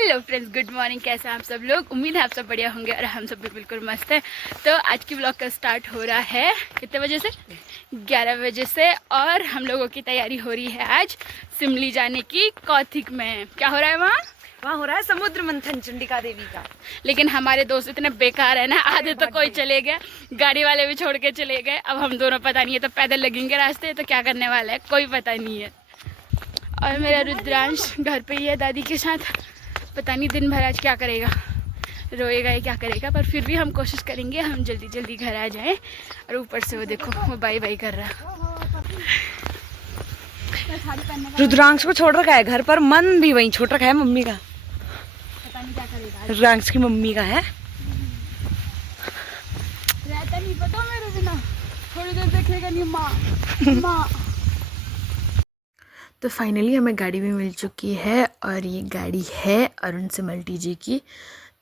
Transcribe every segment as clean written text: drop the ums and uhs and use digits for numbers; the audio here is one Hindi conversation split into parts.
Hello friends, good morning. कैसे हैं आप सब लोग? उम्मीद है आप सब बढ़िया होंगे और हम सब भी बिल्कुल मस्त हैं। तो आज की व्लॉग का स्टार्ट हो रहा है कितने बजे से? 11 बजे से। और हम लोगों की तैयारी हो रही है आज शिमली जाने की। कौथिक में क्या हो रहा है? वहाँ हो रहा है समुद्र मंथन चंडिका देवी का। लेकिन हमारे दोस्त इतने बेकार है ना, आधे तो कोई चले गए, गाड़ी वाले भी छोड़ के चले गए। अब हम दोनों पता नहीं है, तो पैदल लगेंगे रास्ते, तो क्या करने वाला है कोई पता नहीं है। और मेरा रुद्रांश घर पे ही है दादी के साथ। पता नहीं दिन भर आज क्या करेगा, रोएगा या क्या करेगा, पर फिर भी हम कोशिश करेंगे हम जल्दी जल्दी घर आ जाएं। और ऊपर से वो देखो, वो बाई बाई कर रहा है। रुद्रांश को छोड़ रखा है घर पर, मन भी वहीं छोड़ रखा है मम्मी का। पता नहीं क्या करेगा। रुद्रांश की मम्मी का है। रहता नहीं पता मेरे बिना, थोड़ी देर देखेगा नहीं माँ माँ। तो फाइनली हमें गाड़ी भी मिल चुकी है और ये गाड़ी है अरुण सिमल्टी जी की।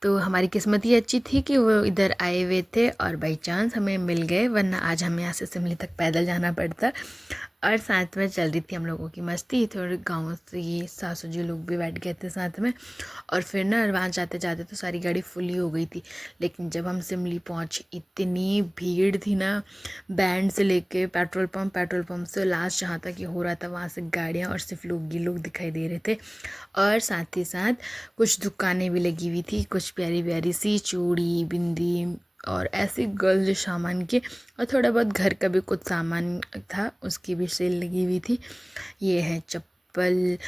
तो हमारी किस्मत ये अच्छी थी कि वो इधर आए हुए थे और बाई चांस हमें मिल गए, वरना आज हमें यहाँ से शिमली तक पैदल जाना पड़ता। और साथ में चल रही थी हम लोगों की मस्ती। थोड़े गाँव से ये सासू जी लोग भी बैठ गए थे साथ में। और फिर ना वहाँ जाते जाते तो सारी गाड़ी फुल ही हो गई थी। लेकिन जब हम शिमली पहुँचे इतनी भीड़ थी ना, बैंड से लेके पेट्रोल पंप से लास्ट जहाँ तक ये हो रहा था वहाँ से गाड़ियाँ और सिर्फ लोग ही लोग दिखाई दे रहे थे। और साथ ही साथ कुछ दुकानें भी लगी हुई थी, कुछ प्यारी प्यारी सी चूड़ी बिंदी और ऐसी गर्ल्स सामान के, और थोड़ा बहुत घर का भी कुछ सामान था, उसकी भी सेल लगी हुई थी। ये है चप्पल,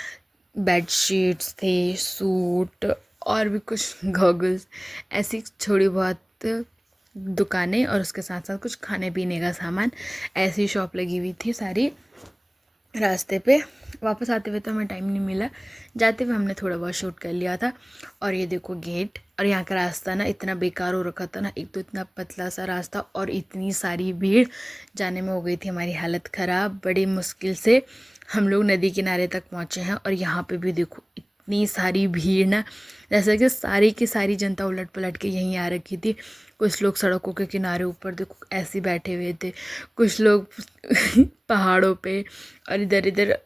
बेडशीट्स थे, सूट और भी कुछ गॉगल्स, ऐसी थोड़ी बहुत दुकानें। और उसके साथ साथ कुछ खाने पीने का सामान, ऐसी शॉप लगी हुई थी सारी रास्ते पे। वापस आते हुए तो हमें टाइम नहीं मिला, जाते हुए हमने थोड़ा बहुत शूट कर लिया था। और ये देखो गेट। और यहाँ का रास्ता ना इतना बेकार हो रखा था ना, एक तो इतना पतला सा रास्ता और इतनी सारी भीड़, जाने में हो गई थी हमारी हालत ख़राब। बड़ी मुश्किल से हम लोग नदी किनारे तक पहुँचे हैं। और यहाँ पे भी देखो इतनी सारी भीड़ ना, जैसे कि सारी की सारी जनता उलट पलट के यहीं आ रखी थी। कुछ लोग सड़कों के किनारे ऊपर देखो ऐसे बैठे हुए थे, कुछ लोग पहाड़ों पे, और इधर इधर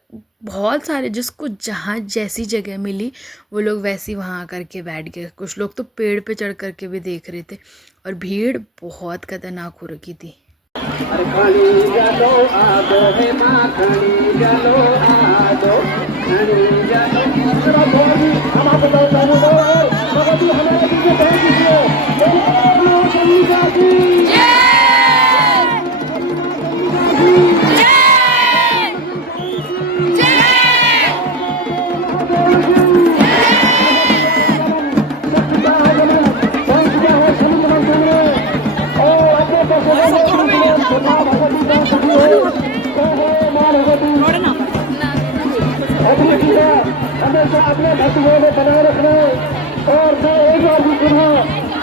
बहुत सारे, जिसको जहाँ जैसी जगह मिली वो लोग वैसी वहाँ आकर के बैठ गए। कुछ लोग तो पेड़ पे चढ़ कर के भी देख रहे थे। और भीड़ बहुत खतरनाक हो रखी थी। हमेशा अपने भक्तों को बनाए रखना। और मैं एक बार भी सुना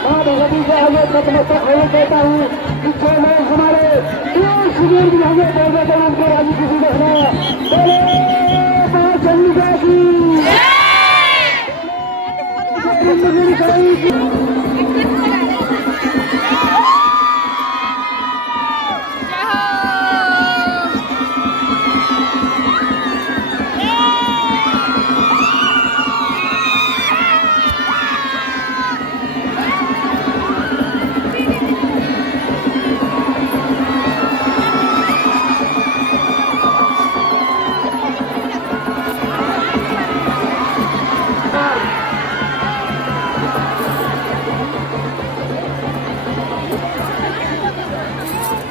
माँ भगवती से आगे नतमस्तक होने कहता हूँ कि जो लोग हमारे शिविर भी हमें पैदा कर उनको राजी किसी रखना। चंडिका की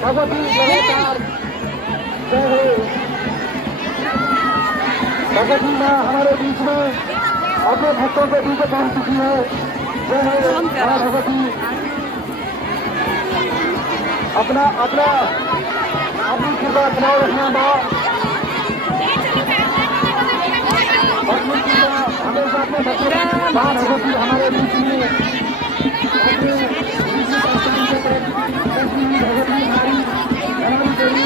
भगवती लगातार जय हो। भगवती माँ हमारे बीच में अपने भक्तों के बीच पहुंच चुकी है। जय हो माँ भगवती। अपना अपना अपनी कृपा बनाए रखना माँ। हमेशा अपने भक्तों माँ भगवती हमारे बीच में अपने भगवती हमारी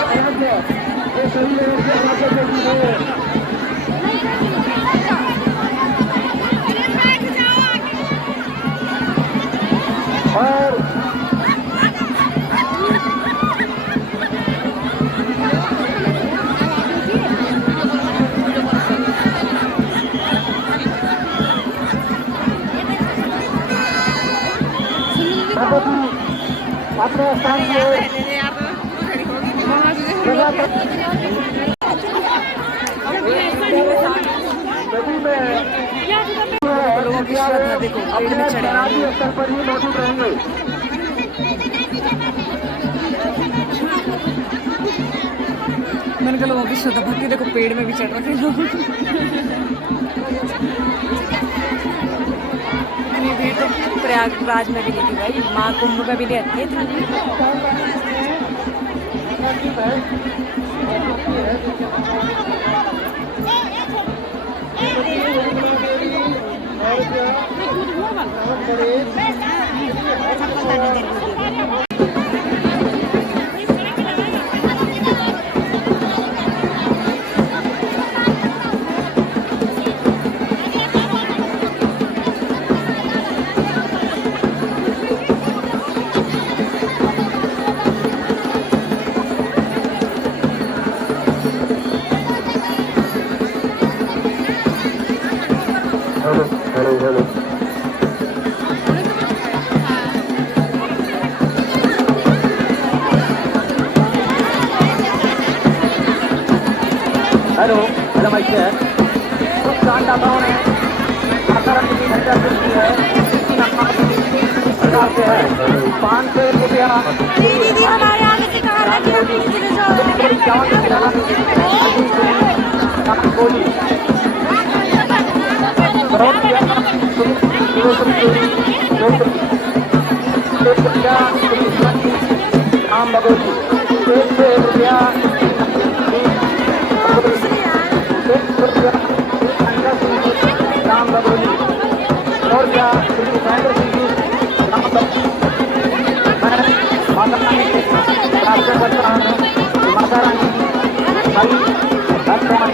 अयोध्या ये सभी और भगवती अपने स्थान से नदी में लोगों की श्रद्धा देखो, पेड़ में चढ़े हैं। स्तर पर ही मौजूद रहेंगे। मैंने कहा लोगों की श्रद्धा भक्ति देखो, पेड़ में भी चढ़ रखे हैं लोग। इतनी भीड़ तो प्रयागराज में भी नहीं थी भाई, माँ कुंभ में भी नहीं आती है इतनी भीड़। हेलो हेलो हेलो माइक है कुछ दानदाताओं ने आकारण की घंटा की है सरकार से है 500 रुपया दीदी हमारे आगे से कहा रहा कि राम भगवती 1 रुपया राम भगवती और क्या श्री महेंद्र सिंह जी राम भगवती माता रानी के प्रार्थना करता हूँ माता रानी हरि भगवान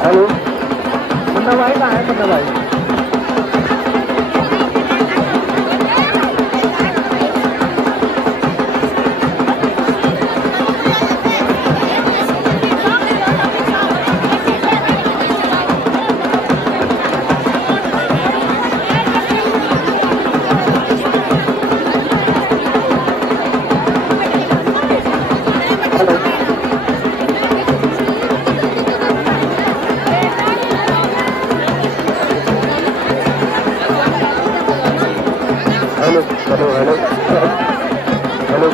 हेलो मुन्ना भाई कहाँ है मुन्ना भाई hello hello hello hello hello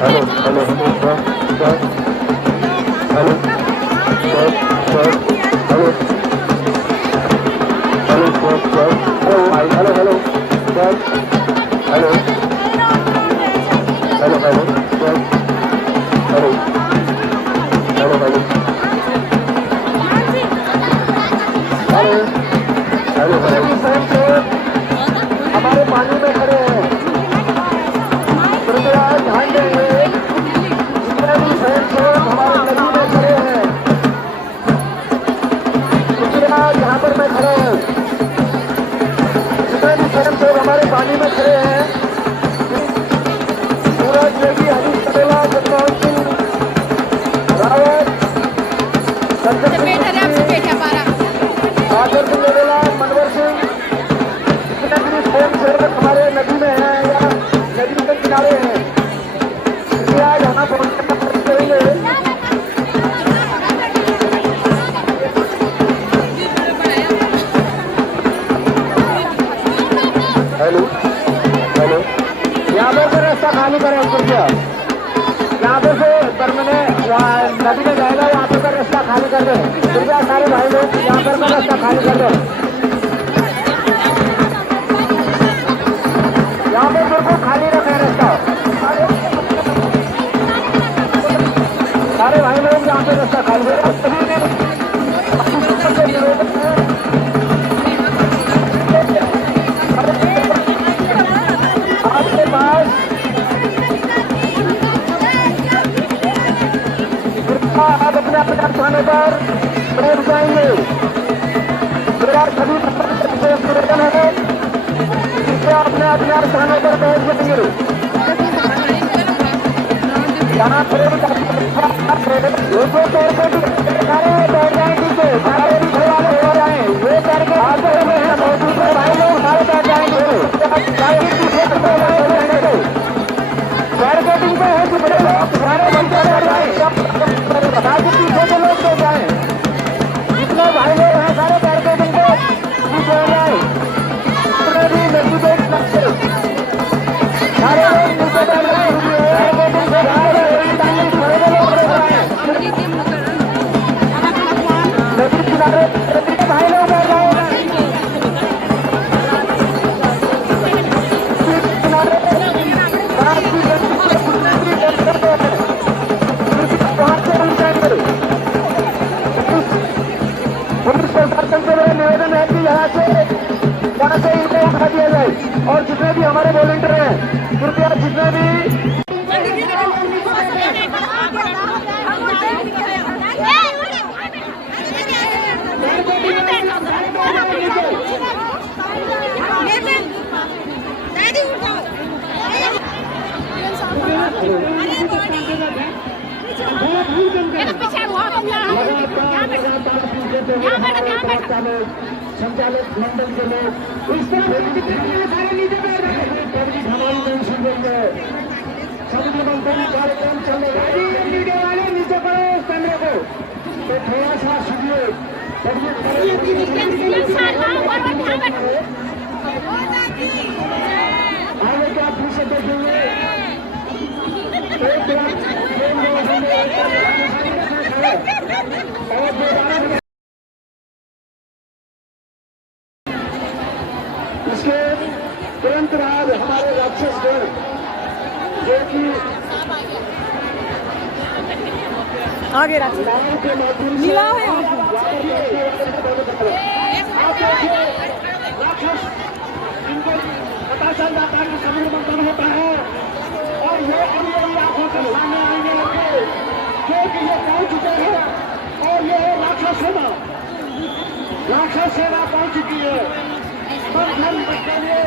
hello hello sir hello sir hello hello sir hello भाई hello hello sir hello hello hello sir hello hello hello hello hello हमारे पानी में खड़े हैं कृपया ध्यान देंगे जितने भी स्वयंसेवक हमारे नदी में खड़े हैं कृपया यहाँ पर मैं खड़े हैं जितने भी स्वयंसेवक हमारे पानी में खड़े हैं सूरज नेगी हरीश पटेला जगमोहन सिंह रावत संजय आदर सिंह नरेला मनवर सिंह जितने भी स्वयंसेवक हमारे नदी में हैं या नदी के किनारे हैं कृपया यहाँ पहुँचना पसंद करेंगे हेलो हेलो यहाँ पर रास्ता खाली करें कृपया यहाँ पर से बरमने नदी में जाएगा यहाँ पर रास्ता खाली कर दें कृपया सारे भाई लोग यहाँ पर का रास्ता खाली कर दें यहाँ पर बिल्कुल खाली रखें रास्ता सारे भाई लोग यहाँ पे रास्ता खाली करें बैठ जाएंगे। मेरा सभी निवेदन है कि अपने अपने स्थानों पर बैठ जाएंगे। यहाँ पर बैठ जाए, ठीक है, सारे खड़े वाले हो जाए, ये करके आगे हैं मौजूद है भाई लोग, सारे बैठ जाएंगे। बैरिकेडिंग पे है कि बड़े लोग सारे बनते बैठ जाए, पीछे के लोग बैठ जाए, जितने भाई लोग हैं सारे बैरिकेडिंग पे पीछे हो जाए, जितने भी नजदीक लगते सारे लोग नीचे बैठ जाए, बैरिकेडिंग से बाहर खड़े लोग बैठ जाए, नदी किनारे भाई लोग बैठ जाए, पुलिस प्रशासन से मेरा निवेदन है कि यहाँ से इनको उठा दिया जाए और जितने भी हमारे वॉलंटियर हैं कृपया जितने भी संचालक मंडल के लोग इस तरह हमारी पेंशन देंगे। समुद्र मंथन कार्यक्रम चल रहा है, मीडिया वाले नीचे पड़े इस कैमरे को तो थोड़ा सा सुनिए। आगे क्या फिर से देखेंगे, इसके तुरंत बाद हमारे राक्षसगढ़ जो कि आगे रख नाव के माध्यम से मिला है राक्षस इनको पता चल जाता है कि समुद्र मंथन होता है और ये अभी आंखों के सामने आएंगे लड़के क्योंकि ये पहुंच चुके हैं और ये राक्षस सेना पहुंच चुकी है। मंथन के लिए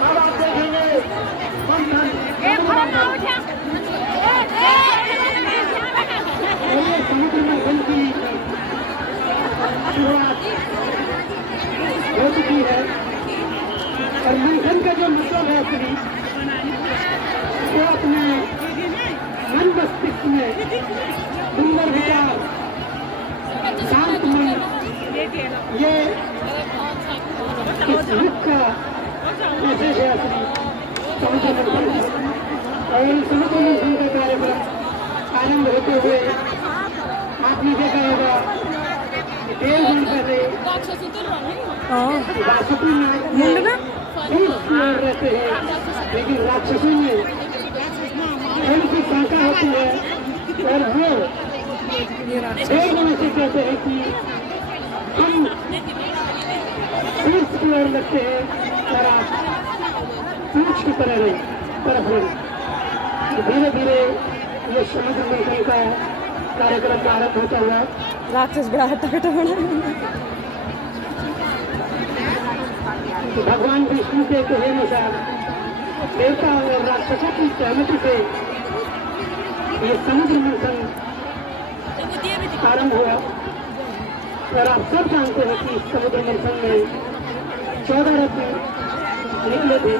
अब आप देखेंगे मंथन समुद्र मंथन की शुरुआत हो चुकी है और मंथन का जो मतलब है श्री वो अपने मन मस्तिष्क में सुंदर विचार शांत मन ये इस युग का मैसेज है श्री समुद्र मंथन और समुद्र मंथन का कार्यक्रम आरंभ होते हुए आपने देखा होगा डेढ़ घंटे से बासुकीनाथ रहते हैं लेकिन राक्षसों में उनकी शंका होती है और वो एक दिन से कहते हैं कि हम शीर्ष की ओर लगते हैं और आप पूछ की तरफ धीरे धीरे ये समुद्र मंथन का कार्यक्रम प्रारंभ होता हुआ राक्षस बड़ा हट्टा भगवान विष्णु के कहे अनुसार देवता और राक्षसों की सहमति से ये समुद्र मंथन आरंभ हुआ और आप सब जानते हैं कि इस समुद्र मंथन में 14 रत्न निकले थे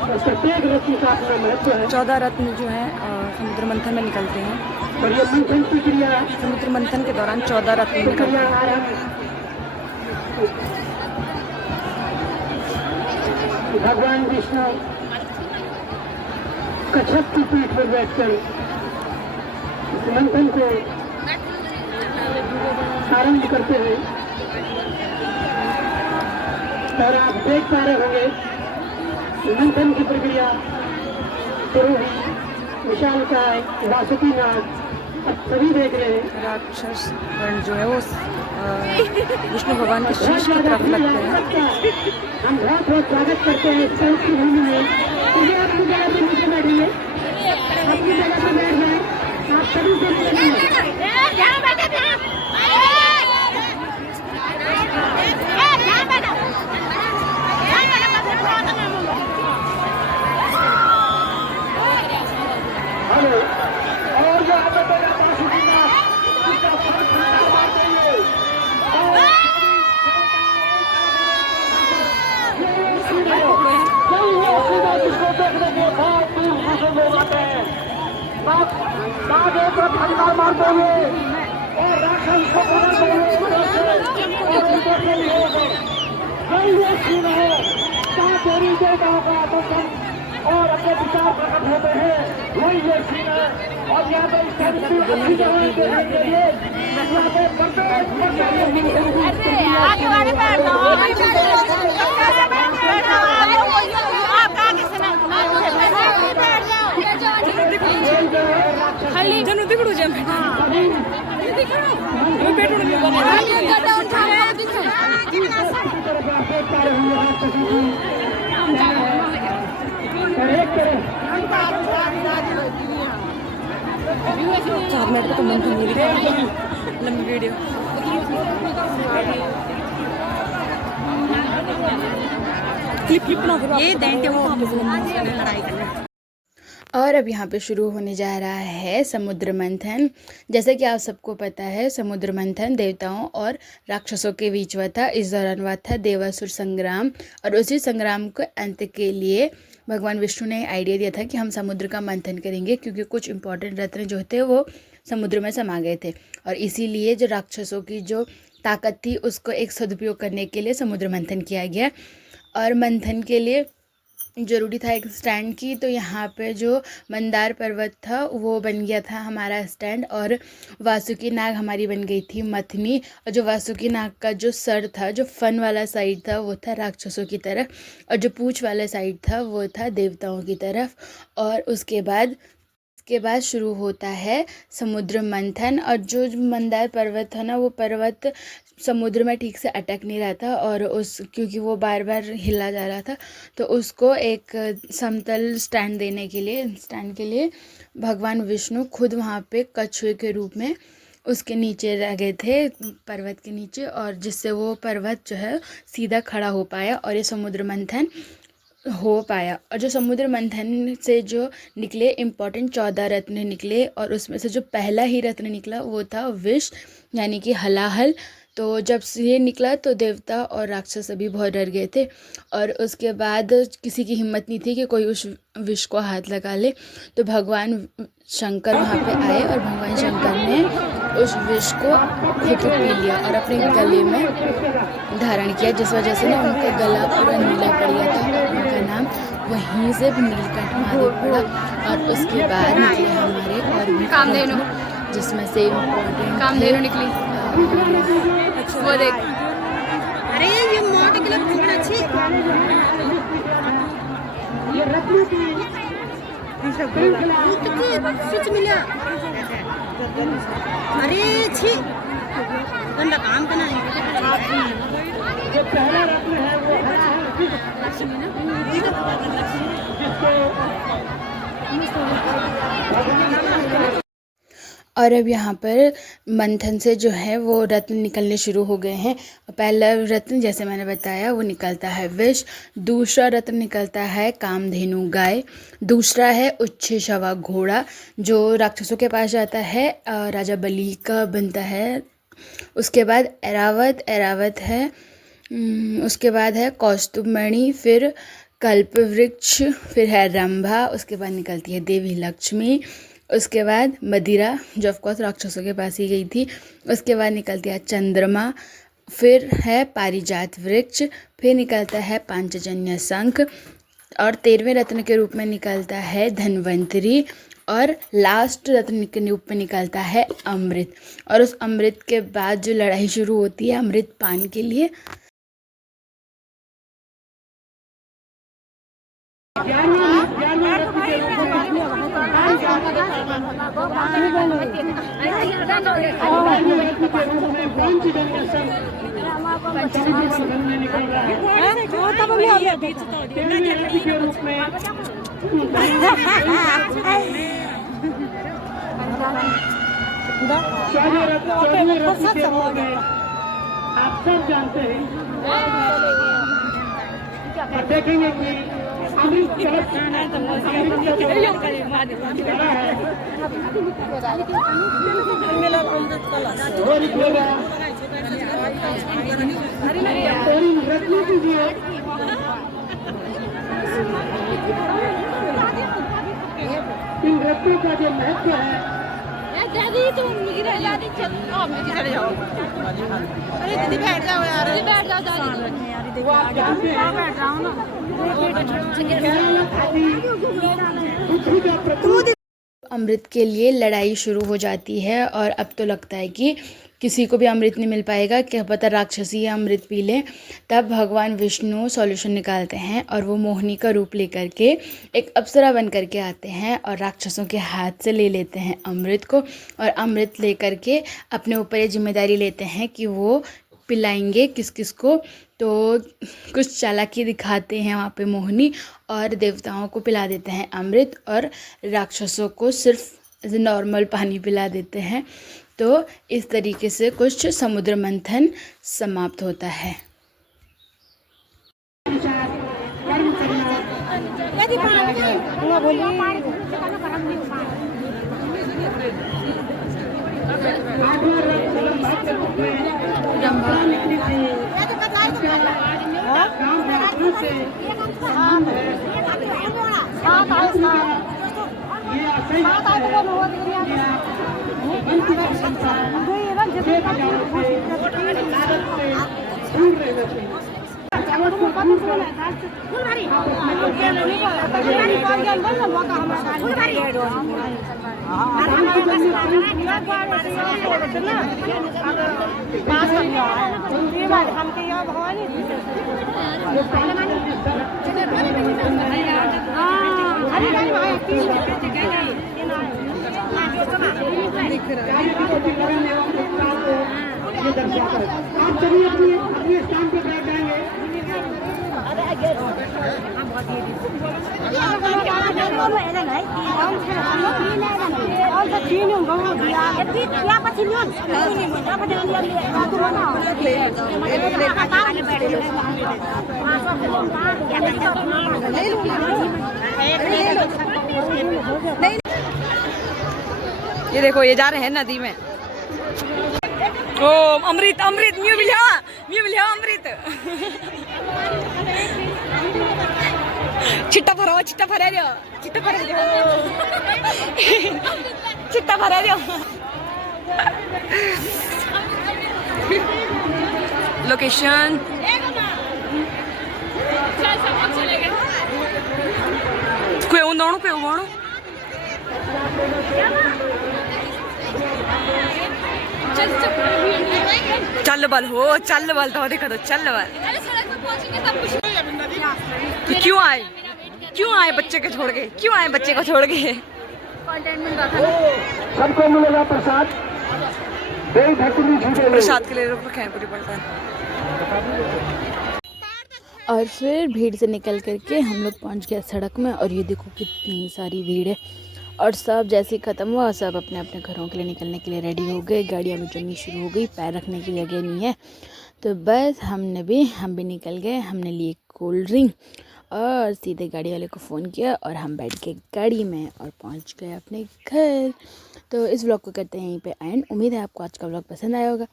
और प्रत्येक रत्न का अपना महत्व है। 14 रत्न जो है समुद्र मंथन में निकलते हैं और ये मंथन की क्रिया समुद्र मंथन के दौरान 14 रत्न निकलते क्रिया हैं। आरंभ भगवान विष्णु कच्छप की पीठ पर बैठकर इस मंथन को आरंभ करते हैं और आप देख पा रहे होंगे मंथन की प्रक्रिया शुरू हुई। विशालकाय वासुकीनाथ अब सभी देख रहे हैं राक्षस गण जो है वो विष्णु भगवान के शीश की तरफ लगते हैं। हम बहुत बहुत स्वागत करते हैं इस संत की भूमि में। तो ये अपनी जगह पर नीचे बैठिए, अपनी जगह पर बैठ जाए। आप सभी से हेलो और जो आप बताया बासुकीनाथ इसका फर्क मार देंगे जिसको देखने के बाद दूर दूसरे लोग आते हैं बात एक बार फटकार मारते हुए और राशन को बनाते हुए ये सीन है जहाँ देवी देवताओं का आकर्षण और अपने विचार प्रकट होते हैं वही ये सीन है और यहाँ पे इस अच्छी जगह देखने के लिए यहाँ पे खाली जन दिखड़ू जे मैं पेट उड़ गया मेरे को तो मन तो नहीं लंबी वीडियो क्लिप बना ये देंटे वो लड़ाई करना। और अब यहाँ पे शुरू होने जा रहा है समुद्र मंथन। जैसा कि आप सबको पता है समुद्र मंथन देवताओं और राक्षसों के बीच हुआ था। इस दौरान हुआ था देवासुर संग्राम और उसी संग्राम के अंत के लिए भगवान विष्णु ने आइडिया दिया था कि हम समुद्र का मंथन करेंगे क्योंकि कुछ इंपॉर्टेंट रत्न जो थे वो समुद्र में समा गए थे और इसीलिए जो राक्षसों की जो ताकत थी उसको एक सदुपयोग करने के लिए समुद्र मंथन किया गया। और मंथन के लिए ज़रूरी था एक स्टैंड की, तो यहाँ पे जो मंदार पर्वत था वो बन गया था हमारा स्टैंड और वासुकी नाग हमारी बन गई थी मथनी। और जो वासुकी नाग का जो सर था, जो फन वाला साइड था वो था राक्षसों की तरफ और जो पूँछ वाला साइड था वो था देवताओं की तरफ। और उसके बाद शुरू होता है समुद्र मंथन। और जो मंदार पर्वत था ना वो पर्वत समुद्र में ठीक से अटक नहीं रहा था और क्योंकि वो बार बार हिला जा रहा था तो उसको एक समतल स्टैंड के लिए भगवान विष्णु खुद वहाँ पे कछुए के रूप में उसके नीचे रह गए थे पर्वत के नीचे, और जिससे वो पर्वत जो है सीधा खड़ा हो पाया और ये समुद्र मंथन हो पाया। और जो समुद्र मंथन से जो निकले इम्पॉर्टेंट 14 रत्न निकले और उसमें से जो पहला ही रत्न निकला वो था विष यानी कि हलाहल। तो जब ये निकला तो देवता और राक्षस सभी बहुत डर गए थे और उसके बाद किसी की हिम्मत नहीं थी कि कोई उस विष को हाथ लगा ले। तो भगवान शंकर वहाँ पे आए और भगवान शंकर ने उस विष को खुद पी लिया और अपने गले में धारण किया, जिस वजह से ना उनका गला पूरा नीला पड़ गया था। उनका नाम वहीं से नीलकंठ महादेव पड़ा। और उसके बाद निकले हमारे और भी कामधेनु, जिसमें से इम्पोर्टेंट कामधेनु निकली। वो देख, अरे ये मोट किलो फुकड़ा छी ये रत्न की स्विच मिला। अरे छी बंदा काम करना है। जो पहला रत्न है वो और अब यहाँ पर मंथन से जो है वो रत्न निकलने शुरू हो गए हैं। पहला रत्न जैसे मैंने बताया वो निकलता है विष, दूसरा रत्न निकलता है कामधेनु गाय, दूसरा है उच्छिष्टवा घोड़ा जो राक्षसों के पास जाता है, राजा बलि का बनता है। उसके बाद ऐरावत है, उसके बाद है कौस्तुभमणि, फिर कल्प वृक्ष, फिर है रंभा, उसके बाद निकलती है देवी लक्ष्मी, उसके बाद मदिरा जो ऑफकोर्स राक्षसों के पास ही गई थी, उसके बाद निकलती है चंद्रमा, फिर है पारिजात वृक्ष, फिर निकलता है पांचजन्य शंख और 13वें रत्न के रूप में निकलता है धन्वंतरी और लास्ट रत्न के रूप में निकलता है अमृत। और उस अमृत के बाद जो लड़ाई शुरू होती है अमृत पान के लिए। आप सब जानते हैं और देखेंगे कि अमृत कलश वो निकलेगा और इन रत्नों की जो इन रत्नों का जो महत्व है दादी तुम दादी चले जाओ। अरे दीदी बैठ जाओ यार, बैठ जाओ दादी। वो आप जानते हैं बैठ रहा हूँ ना। पृथ्वी का प्रति अमृत के लिए लड़ाई शुरू हो जाती है और अब तो लगता है कि किसी को भी अमृत नहीं मिल पाएगा, क्या पता राक्षसी अमृत पी लें। तब भगवान विष्णु सॉल्यूशन निकालते हैं और वो मोहिनी का रूप लेकर के एक अप्सरा बन करके आते हैं और राक्षसों के हाथ से ले लेते हैं अमृत को, और अमृत लेकर के अपने ऊपर ये जिम्मेदारी लेते हैं कि वो पिलाएंगे किस किस को। तो कुछ चालाकी दिखाते हैं वहाँ पे मोहिनी, और देवताओं को पिला देते हैं अमृत और राक्षसों को सिर्फ नॉर्मल पानी पिला देते हैं। तो इस तरीके से कुछ समुद्र मंथन समाप्त होता है। आप सभी अपने स्थान पर बैठ जाएंगे। ये देखो ये जा रहे हैं नदी में। ओ अमृत अमृत म्यू मिलिया अमृत। चिट्टा भरो चिट्टा भरा दो चिट्टा भरा दो चिट्टा भरा दो। लोकेशन कोई चल बल हो चल बल तो देखो तो चल बल। तो क्यों आए बच्चे को छोड़ के, क्यों आए बच्चे को छोड़ के? सबको मिलेगा प्रसाद, प्रसाद के लिए रुक रखे हैं पूरी पड़ता है। और फिर भीड़ से निकल करके हम लोग पहुंच गए सड़क में, और ये देखो कितनी सारी भीड़ है। और सब जैसे ही ख़त्म हुआ सब अपने अपने घरों के लिए निकलने के लिए रेडी हो गए। गाड़ियाँ भी चलनी शुरू हो गई, पैर रखने की जगह नहीं है। तो बस हम भी निकल गए। हमने लिए कोल्ड ड्रिंक और सीधे गाड़ी वाले को फ़ोन किया और हम बैठ के गाड़ी में और पहुंच गए अपने घर। तो इस व्लॉग को करते हैं यहीं पे एंड। उम्मीद है आपको आज का व्लॉग पसंद आया होगा।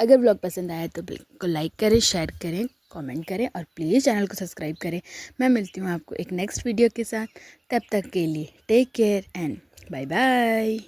अगर व्लॉग पसंद आया तो बिल्कुल लाइक करें, शेयर करें, कमेंट करें और प्लीज़ चैनल को सब्सक्राइब करें। मैं मिलती हूँ आपको एक नेक्स्ट वीडियो के साथ। तब तक के लिए take care and bye bye.